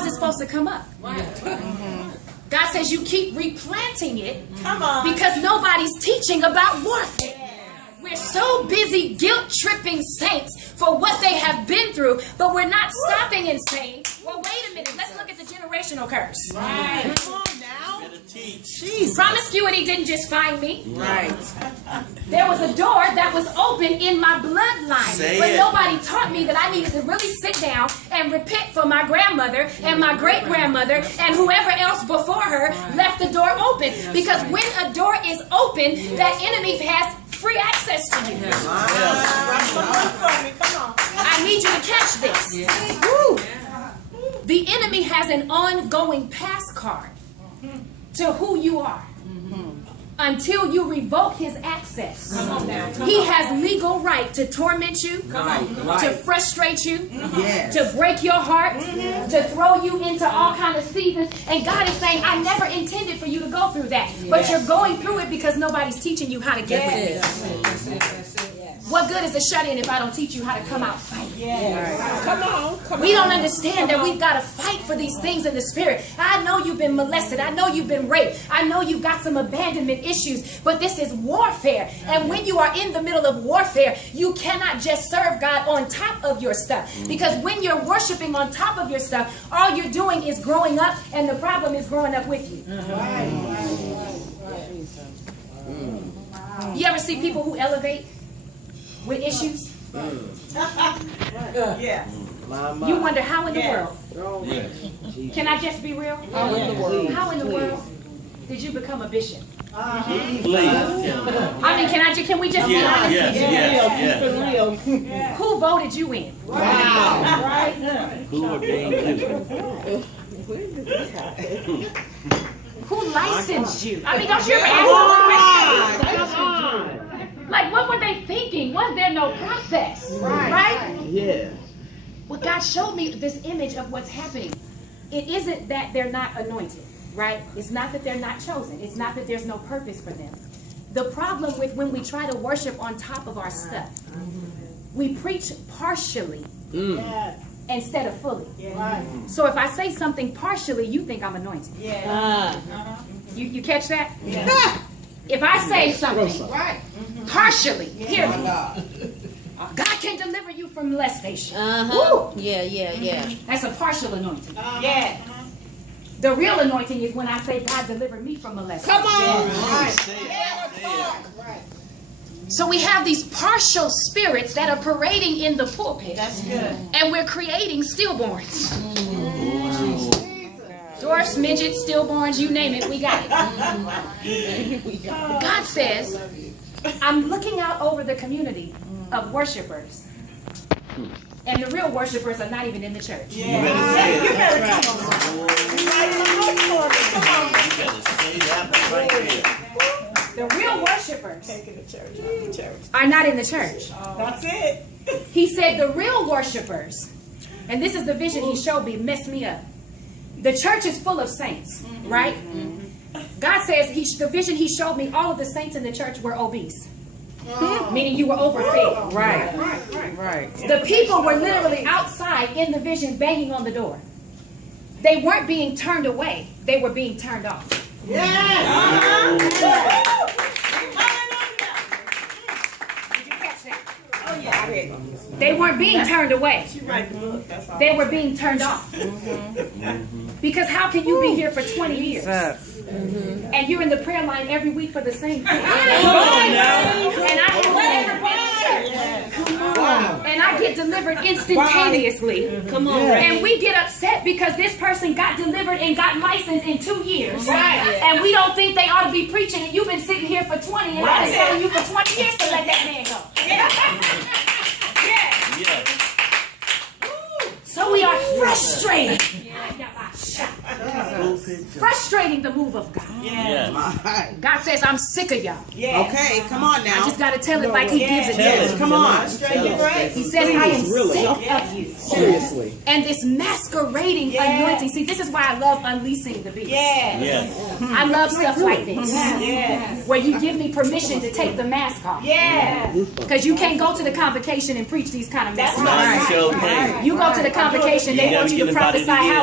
how's it supposed to come up? God says you keep replanting it because nobody's teaching about warfare. We're so busy guilt-tripping saints for what they have been through, but we're not stopping and saying, well, wait a minute, let's look at the generational curse. Right. Come on now. Jesus. Promiscuity didn't just find me. Right. There was a door that was open in my bloodline, but nobody taught me that I needed to really sit down and repent for my grandmother and my great-grandmother and whoever else before her left the door open. Because when a door is open, that enemy has free access to you. I need you to catch this. Woo. The enemy has an ongoing pass card to who you are until you revoke his access. He has legal right to torment you, to frustrate you, to break your heart, to throw you into all kinds of seasons. And God is saying, I never intended for you to go through that. But you're going through it because nobody's teaching you how to get with it. What good is a shut-in if I don't teach you how to come out fighting? Come on. We don't understand that we've got to fight for these things in the spirit. I know you've been molested. I know you've been raped. I know you've got some abandonment issues. But this is warfare. And when you are in the middle of warfare, you cannot just serve God on top of your stuff. Because when you're worshiping on top of your stuff, all you're doing is growing up, and the problem is growing up with you. You ever see people who elevate with issues? You wonder how in the world. Can I just be real? How in the world did you become a bishop? Please. I mean, can we just be honest? Who voted you in? Right? Who ordained you? Who licensed you? I mean, don't you ever ask questions? Like, what were they thinking? Was there no process? Right? Yeah. Well, God showed me this image of what's happening. It isn't that they're not anointed, right? It's not that they're not chosen. It's not that there's no purpose for them. The problem with when we try to worship on top of our stuff, we preach partially instead of fully. So if I say something partially, you think I'm anointed. You catch that? If I say something partially, hear me. God can deliver you from molestation. That's a partial anointing. The real anointing is when I say God delivered me from molestation. Come on. So we have these partial spirits that are parading in the pulpit. That's good. And we're creating stillborns. Dwarfs, midgets, stillborns, you name it, we got it. God says, I'm looking out over the community of worshipers. And the real worshipers are not even in the church. You better come on. The real worshipers are not in the church. That's it. He said the real worshipers, and this is the vision he showed me, messed me up. The church is full of saints, right? God says the vision he showed me, all of the saints in the church were obese. Meaning you were overfed. Right. The people were literally outside in the vision banging on the door. They weren't being turned away. They were being turned off. They weren't being turned away. They were being turned off. Because how can you be here for 20 years and you're in the prayer line every week for the same thing? And I get delivered instantaneously. And we get upset because this person got delivered and got licensed in 2 years. And we don't think they ought to be preaching, and you've been sitting here for 20 and I've been telling you for 20 years to let that man go. So we are frustrated. Frustrating the move of God. God says, I'm sick of y'all. Okay, come on now. I just got to tell it like he gives it to us. Come on. He says, I am sick of you. Seriously. And this masquerading anointing. See, this is why I love unleashing the beast. I love stuff like this. Where you give me permission to take the mask off. Because you can't go to the convocation and preach these kind of messages. Right. You go to the convocation, they want you to prophesy how